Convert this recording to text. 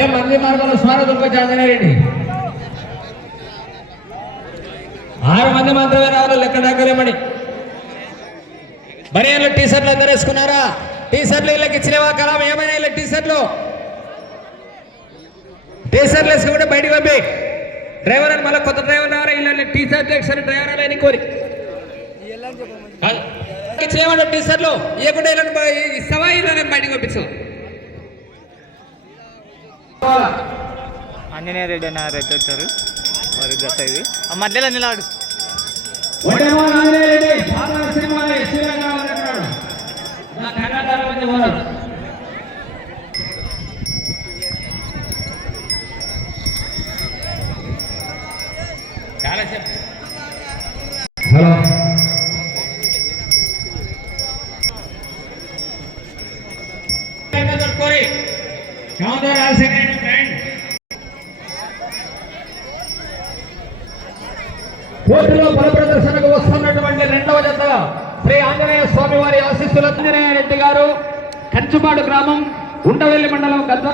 ఏ మంది మార్గంలో స్వాగతం కొంచెం ఆంజనేయ రెడ్డి? ఆరు మంది మాత్రమే రావాలి లెక్క దగ్గరేమని బనియన్లు టీ షర్ట్లు అందరూ వేసుకున్నారా? టీ షర్ట్లు వీళ్ళకి ఇచ్చినవా కలాం? ఏమైనా వీళ్ళ టీ షర్ట్లు టీ షర్ట్లు వేసుకుంటే బయటికి పంపి. డ్రైవర్ అని మళ్ళీ కొత్త డ్రైవర్ రావాలి? వీళ్ళ టీ షర్ట్ డ్రైవర్ అని కోరి. ఇచ్చినేవాడు టీ షర్ట్లు ఇవ్వకుండా వీళ్ళని ఇస్తావా ఇస్తావా? నేను బయటకు పంపించావు ఆంజనేయ రెడ్డి అన్న రెడ్డి వచ్చారు. మరి గత ఇది. ఆ మధ్యలో నిలాడు ఒకటేమో కాందర్ ఆల్ సెకండ్ కోర్టులో బల ప్రదర్శనకు వస్తున్నటువంటి రెండవ జత శ్రీ ఆంజనేయ స్వామి వారి ఆశీస్సులు ఆంజనేయ రెడ్డి గారు. కంచుపాడు గ్రామం ఉండవెల్లి మండలం గద్ద